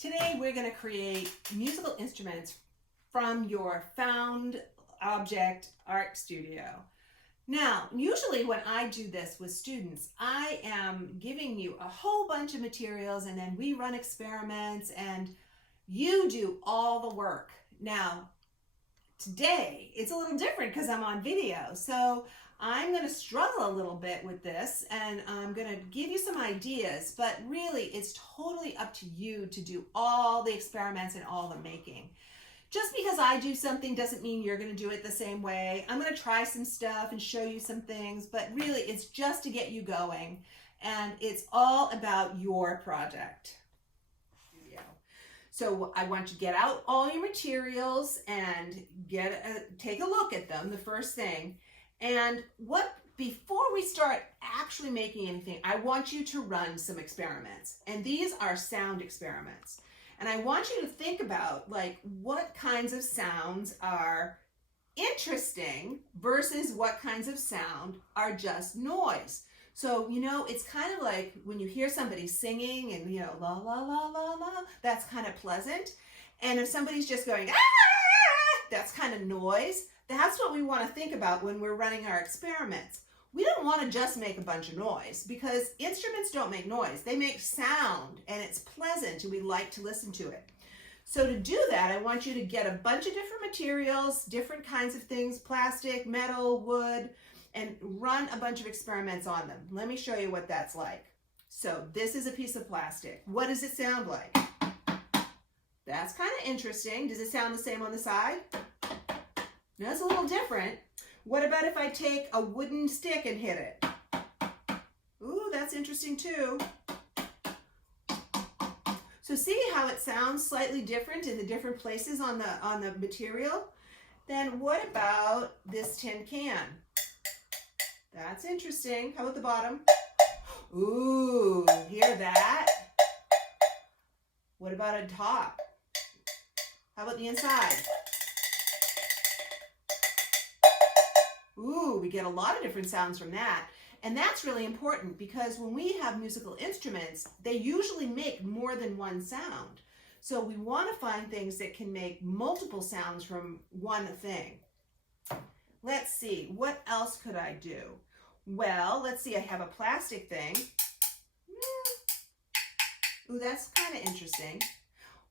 Today we're going to create musical instruments from your found object art studio. Now, usually when I do this with students, I am giving you a whole bunch of materials and then we run experiments and you do all the work. Now, today it's a little different because I'm on video, so I'm going to struggle a little bit with this and I'm going to give you some ideas, but really it's totally up to you to do all the experiments and all the making. Just because I do something doesn't mean you're going to do it the same way. I'm going to try some stuff and show you some things, but really it's just to get you going and it's all about your project. So I want you to get out all your materials and take a look at them, the first thing. And before we start actually making anything, I want you to run some experiments. And these are sound experiments. And I want you to think about what kinds of sounds are interesting versus what kinds of sound are just noise. So, it's kind of like when you hear somebody singing and, la, la, la, la, la, that's kind of pleasant. And if somebody's just going, ah, that's kind of noise. That's what we want to think about when we're running our experiments. We don't want to just make a bunch of noise because instruments don't make noise. They make sound and it's pleasant and we like to listen to it. So to do that, I want you to get a bunch of different materials, different kinds of things, plastic, metal, wood, and run a bunch of experiments on them. Let me show you what that's like. So this is a piece of plastic. What does it sound like? That's kind of interesting. Does it sound the same on the side? No, it's a little different. What about if I take a wooden stick and hit it? Ooh, that's interesting too. So see how it sounds slightly different in the different places on the material? Then what about this tin can? That's interesting. How about the bottom? Ooh, hear that? What about on top? How about the inside? Ooh, we get a lot of different sounds from that. And that's really important because when we have musical instruments, they usually make more than one sound. So we want to find things that can make multiple sounds from one thing. Let's see, what else could I do? Well, let's see, I have a plastic thing. Ooh, that's kind of interesting.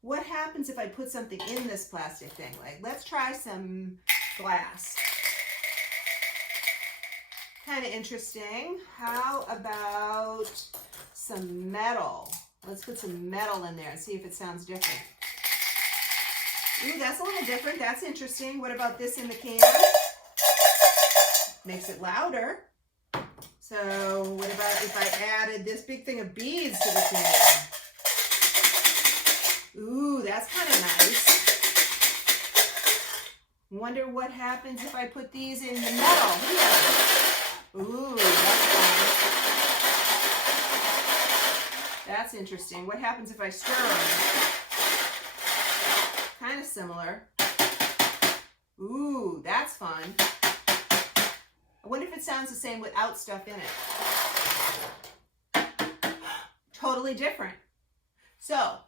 What happens if I put something in this plastic thing? Let's try some glass. Kind of interesting. How about some metal? Let's put some metal in there and see if it sounds different. Ooh, that's a little different. That's interesting. What about this in the can? Makes it louder. So what about if I added this big thing of beads to the can? Ooh, that's kind of nice. Wonder what happens if I put these in the metal here. Ooh, that's fun. That's interesting. What happens if I stir them? Kind of similar. Ooh, that's fun. I wonder if it sounds the same without stuff in it. Totally different. So,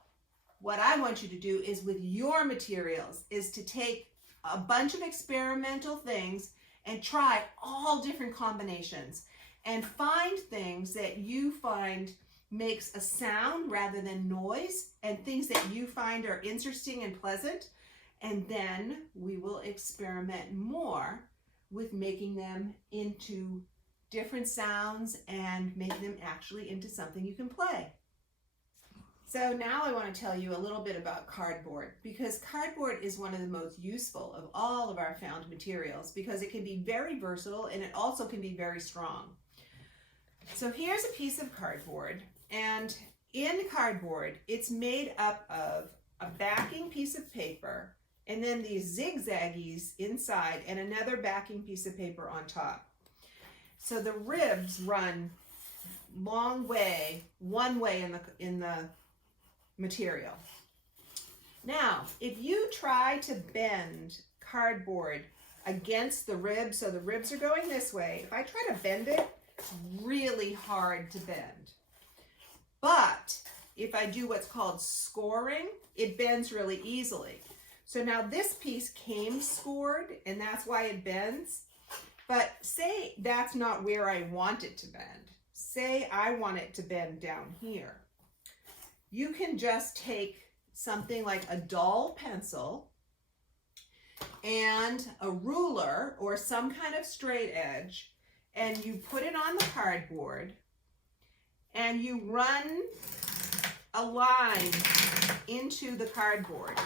what I want you to do is with your materials is to take a bunch of experimental things and try all different combinations and find things that you find makes a sound rather than noise and things that you find are interesting and pleasant. And then we will experiment more with making them into different sounds and making them actually into something you can play. So now I want to tell you a little bit about cardboard because cardboard is one of the most useful of all of our found materials because it can be very versatile and it also can be very strong. So here's a piece of cardboard, and in cardboard it's made up of a backing piece of paper and then these zigzaggies inside and another backing piece of paper on top. So the ribs run one way in the material. Now, if you try to bend cardboard against the ribs, so the ribs are going this way, if I try to bend it, it's really hard to bend. But if I do what's called scoring, it bends really easily. So now this piece came scored, and that's why it bends. But say that's not where I want it to bend. Say I want it to bend down here. You can just take something like a dull pencil and a ruler or some kind of straight edge, and you put it on the cardboard and you run a line into the cardboard.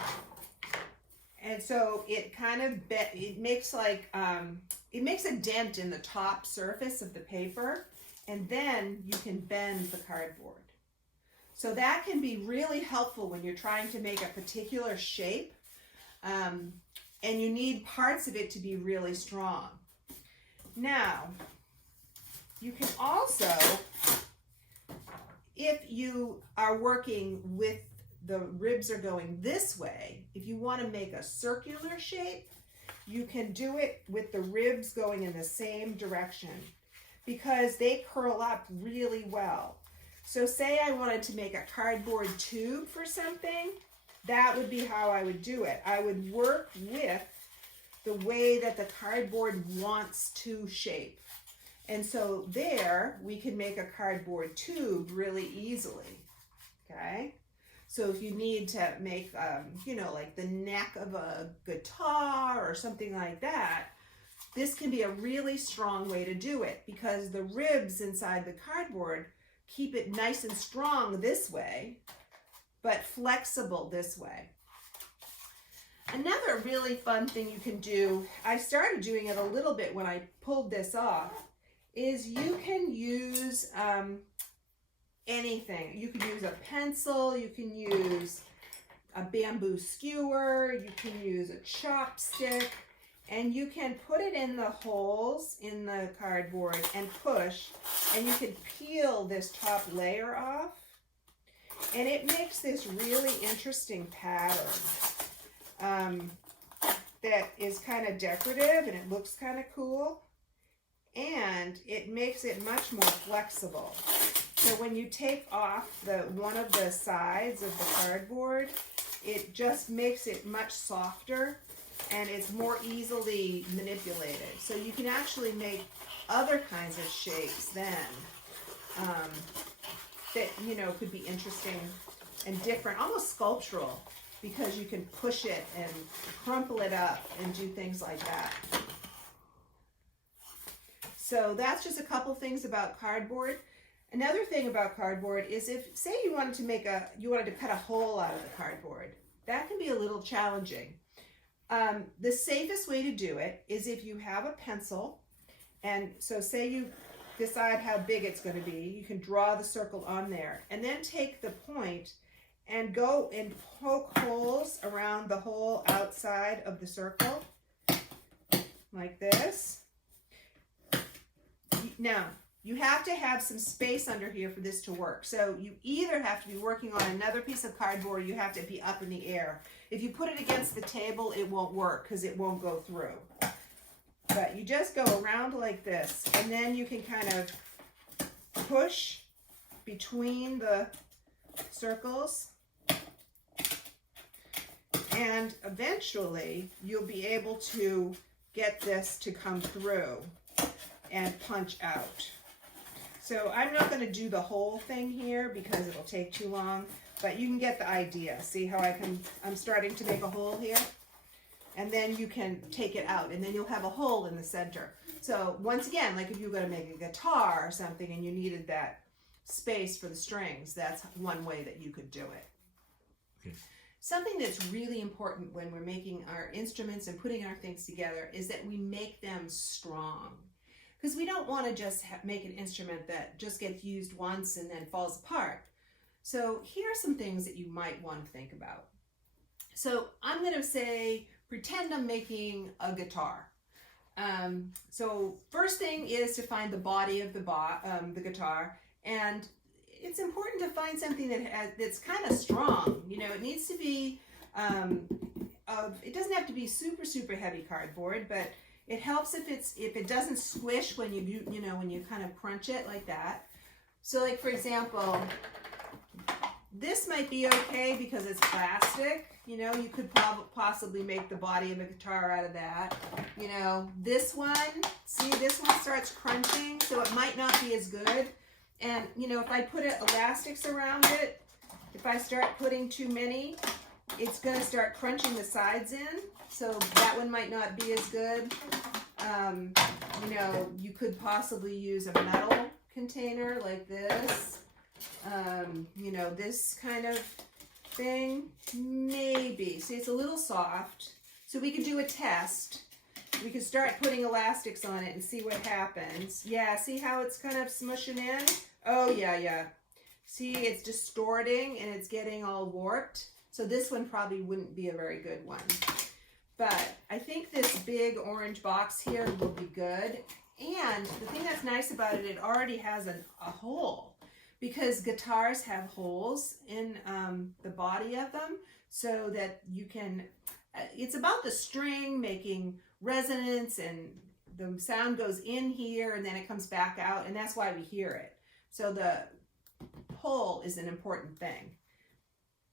And so it kind of, it makes like, it makes a dent in the top surface of the paper, and then you can bend the cardboard. So that can be really helpful when you're trying to make a particular shape, and you need parts of it to be really strong. Now, you can also, if you are working with the ribs are going this way, if you want to make a circular shape, you can do it with the ribs going in the same direction because they curl up really well. So say I wanted to make a cardboard tube for something, that would be how I would do it. I would work with the way that the cardboard wants to shape. And so there we can make a cardboard tube really easily, okay? So if you need to make, you know, like the neck of a guitar or something like that, this can be a really strong way to do it because the ribs inside the cardboard keep it nice and strong this way, but flexible this way. Another really fun thing you can do, I started doing it a little bit when I pulled this off, is you can use anything. You can use a pencil, you can use a bamboo skewer, you can use a chopstick, and you can put it in the holes in the cardboard and push, and you can peel this top layer off, and it makes this really interesting pattern that is kind of decorative and it looks kind of cool, and it makes it much more flexible. So when you take off one of the sides of the cardboard, it just makes it much softer and it's more easily manipulated. So you can actually make other kinds of shapes then that, you know, could be interesting and different, almost sculptural, because you can push it and crumple it up and do things like that. So that's just a couple things about cardboard. Another thing about cardboard is if, say you wanted to cut a hole out of the cardboard, that can be a little challenging. The safest way to do it is if you have a pencil, and so say you decide how big it's going to be, you can draw the circle on there, and then take the point and go and poke holes around the whole outside of the circle, like this. Now, you have to have some space under here for this to work. So you either have to be working on another piece of cardboard, or you have to be up in the air. If you put it against the table, it won't work because it won't go through. But you just go around like this, and then you can kind of push between the circles, and eventually you'll be able to get this to come through and punch out. So I'm not going to do the whole thing here because it'll take too long, but you can get the idea. See how I'm starting to make a hole here? And then you can take it out, and then you'll have a hole in the center. So once again, like if you were going to make a guitar or something and you needed that space for the strings, that's one way that you could do it. Okay. Something that's really important when we're making our instruments and putting our things together is that we make them strong. Because we don't want to just make an instrument that just gets used once and then falls apart. So here are some things that you might want to think about. So I'm going to say, pretend I'm making a guitar. So first thing is to find the body of the guitar, and it's important to find something that's kind of strong. You know, it needs to be, it doesn't have to be super heavy cardboard, but it helps if it doesn't squish when when you kind of crunch it like that. So like for example, This might be okay because it's plastic. You know, you could possibly make the body of a guitar out of that. You know, this one, see, this one starts crunching, so it might not be as good. And, you know, if I put elastics around it, if I start putting too many, it's going to start crunching the sides in. So that one might not be as good. You know, you could possibly use a metal container like this. You know, this kind of thing, maybe. See, it's a little soft. So we could do a test. We could start putting elastics on it and see what happens. Yeah, see how it's kind of smushing in? Oh, yeah. See, it's distorting and it's getting all warped. So this one probably wouldn't be a very good one. But I think this big orange box here will be good. And the thing that's nice about it, it already has a hole. Because guitars have holes in the body of them, so that you can, it's about the string making resonance, and the sound goes in here and then it comes back out, and that's why we hear it. So the hole is an important thing.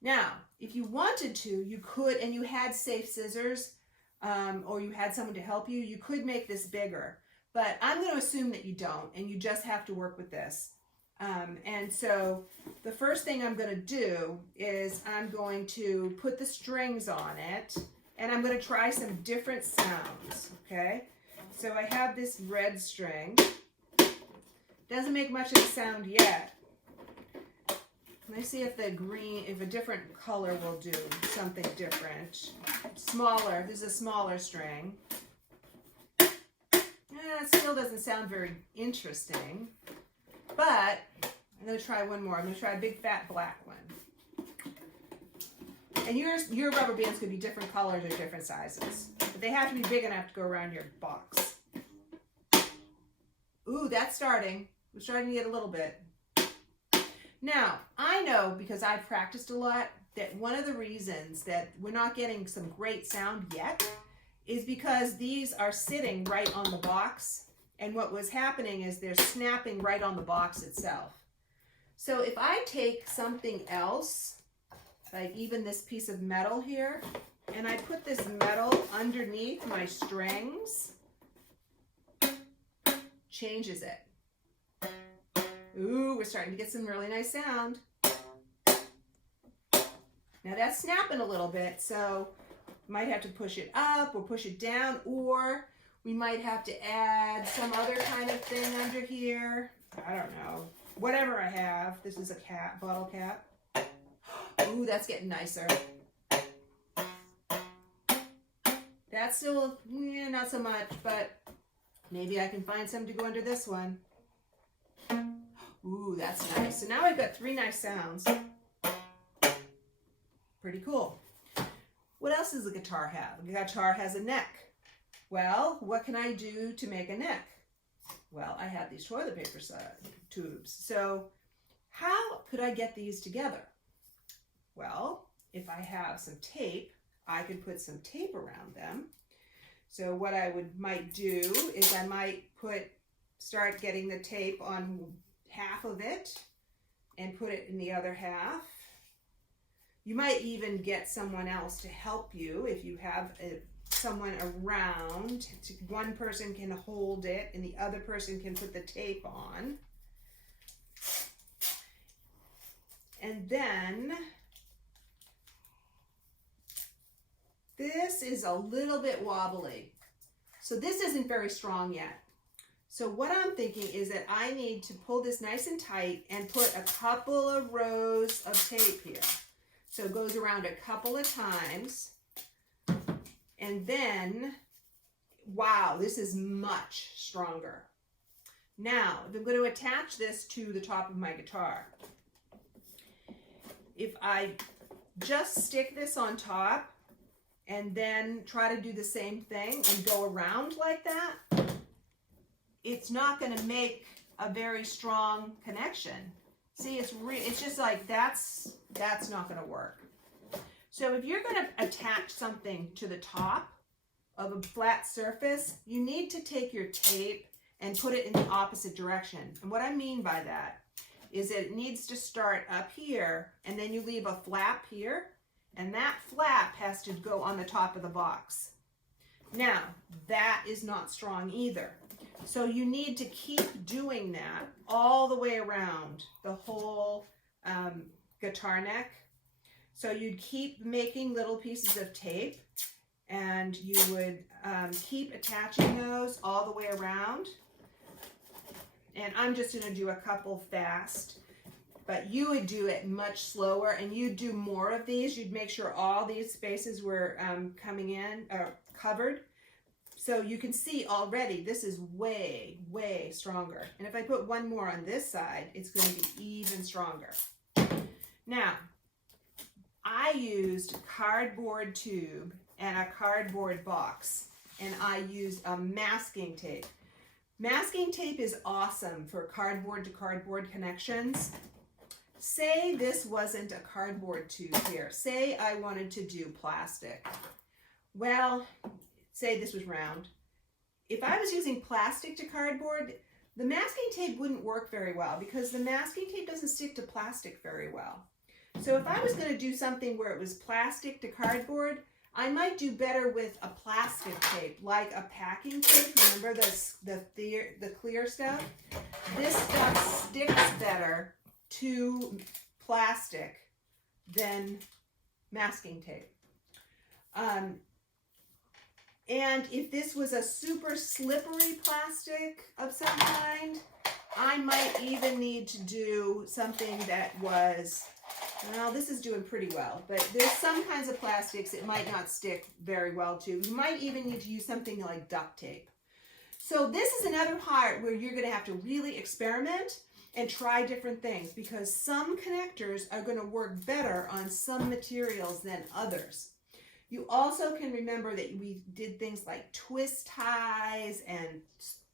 Now, if you wanted to, you could, and you had safe scissors, or you had someone to help you, you could make this bigger. But I'm going to assume that you don't, and you just have to work with this. And so the first thing I'm going to do is I'm going to put the strings on it, and I'm going to try some different sounds, okay? So I have this red string. Doesn't make much of a sound yet. Let me see if the green, if a different color will do something different. Smaller, this is a smaller string. It still doesn't sound very interesting. But I'm going to try one more. I'm going to try a big fat black one. And your rubber bands could be different colors or different sizes. But they have to be big enough to go around your box. Ooh, that's starting. We're starting to get a little bit. Now, I know, because I've practiced a lot, that one of the reasons that we're not getting some great sound yet is because these are sitting right on the box. And what was happening is they're snapping right on the box itself. So if I take something else, like even this piece of metal here, and I put this metal underneath my strings, changes it. Ooh, we're starting to get some really nice sound. Now that's snapping a little bit, so you might have to push it up or push it down, or we might have to add some other kind of thing under here. I don't know. Whatever I have. This is a bottle cap. Ooh, that's getting nicer. That's still, not so much, but maybe I can find some to go under this one. Ooh, that's nice. So now I've got 3 nice sounds. Pretty cool. What else does a guitar have? A guitar has a neck. Well, what can I do to make a neck? Well, I have these toilet paper tubes. So how could I get these together? Well, if I have some tape, I could put some tape around them. So what I might do is I might start getting the tape on half of it and put it in the other half. You might even get someone else to help you if you have someone around. One person can hold it and the other person can put the tape on. And then this is a little bit wobbly. So this isn't very strong yet. So what I'm thinking is that I need to pull this nice and tight and put a couple of rows of tape here. So it goes around a couple of times. And then, wow, this is much stronger. Now, if I'm going to attach this to the top of my guitar, if I just stick this on top and then try to do the same thing and go around like that, it's not going to make a very strong connection. See, it's just like that's not going to work. So if you're going to attach something to the top of a flat surface, you need to take your tape and put it in the opposite direction. And what I mean by that is that it needs to start up here, and then you leave a flap here, and that flap has to go on the top of the box. Now, that is not strong either. So you need to keep doing that all the way around the whole guitar neck. So you'd keep making little pieces of tape, and you would keep attaching those all the way around. And I'm just going to do a couple fast, but you would do it much slower, and you'd do more of these. You'd make sure all these spaces were coming in, covered. So you can see already this is way, way stronger. And if I put one more on this side, it's going to be even stronger. Now, I used cardboard tube and a cardboard box, and I used a masking tape. Masking tape is awesome for cardboard to cardboard connections. Say this wasn't a cardboard tube here. Say I wanted to do plastic. Well, say this was round. If I was using plastic to cardboard, the masking tape wouldn't work very well because the masking tape doesn't stick to plastic very well. So if I was going to do something where it was plastic to cardboard, I might do better with a plastic tape, like a packing tape. Remember the clear stuff? This stuff sticks better to plastic than masking tape. And if this was a super slippery plastic of some kind, I might even need to do something that was, well, this is doing pretty well, but there's some kinds of plastics it might not stick very well to. You might even need to use something like duct tape. So this is another part where you're going to have to really experiment and try different things, because some connectors are going to work better on some materials than others. You also can remember that we did things like twist ties and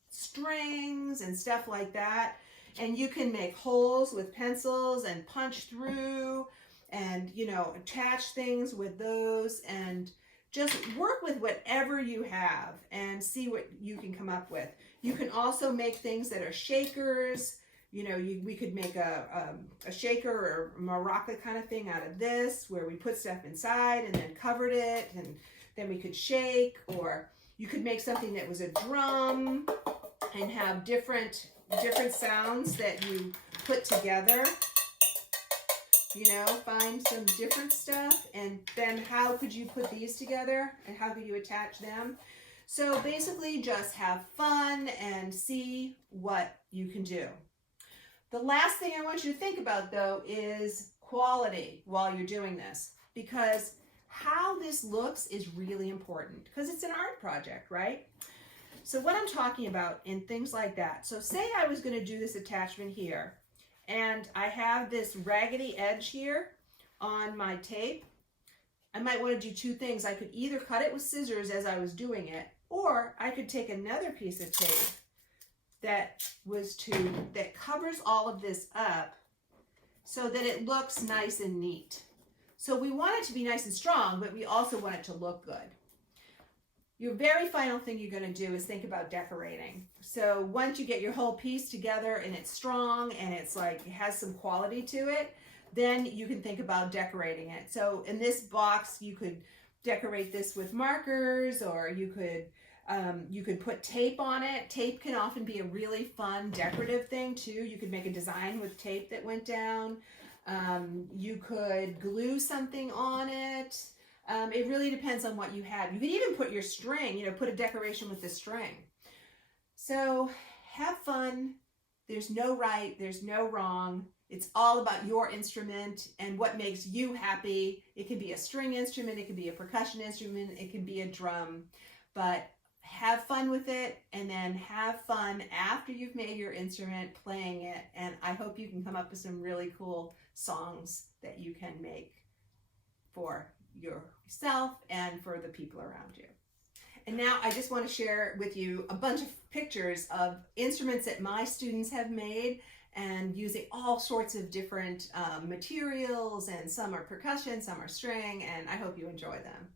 strings and stuff like that. And you can make holes with pencils and punch through and, you know, attach things with those, and just work with whatever you have and see what you can come up with. You can also make things that are shakers. You know, we could make a shaker or maraca kind of thing out of this, where we put stuff inside and then covered it, and then we could shake. Or you could make something that was a drum and have different sounds that you put together. You know, find some different stuff, and then how could you put these together and how could you attach them? So basically just have fun and see what you can do. The last thing I want you to think about, though, is quality while you're doing this, because how this looks is really important, because it's an art project, right? So what I'm talking about in things like that, so say I was going to do this attachment here, and I have this raggedy edge here on my tape. I might want to do two things. I could either cut it with scissors as I was doing it, or I could take another piece of tape that covers all of this up so that it looks nice and neat. So we want it to be nice and strong, but we also want it to look good. Your very final thing you're going to do is think about decorating. So once you get your whole piece together and it's strong and it's like it has some quality to it, then you can think about decorating it. So in this box, you could decorate this with markers, or you could put tape on it. Tape can often be a really fun decorative thing too. You could make a design with tape that went down. You could glue something on it. It really depends on what you have. You could even put your string, you know, put a decoration with the string. So have fun. There's no right, there's no wrong. It's all about your instrument and what makes you happy. It can be a string instrument, it can be a percussion instrument, it can be a drum, but have fun with it, and then have fun after you've made your instrument playing it. And I hope you can come up with some really cool songs that you can make for yourself and for the people around you. And now I just want to share with you a bunch of pictures of instruments that my students have made, and using all sorts of different materials, and some are percussion, some are string, and I hope you enjoy them.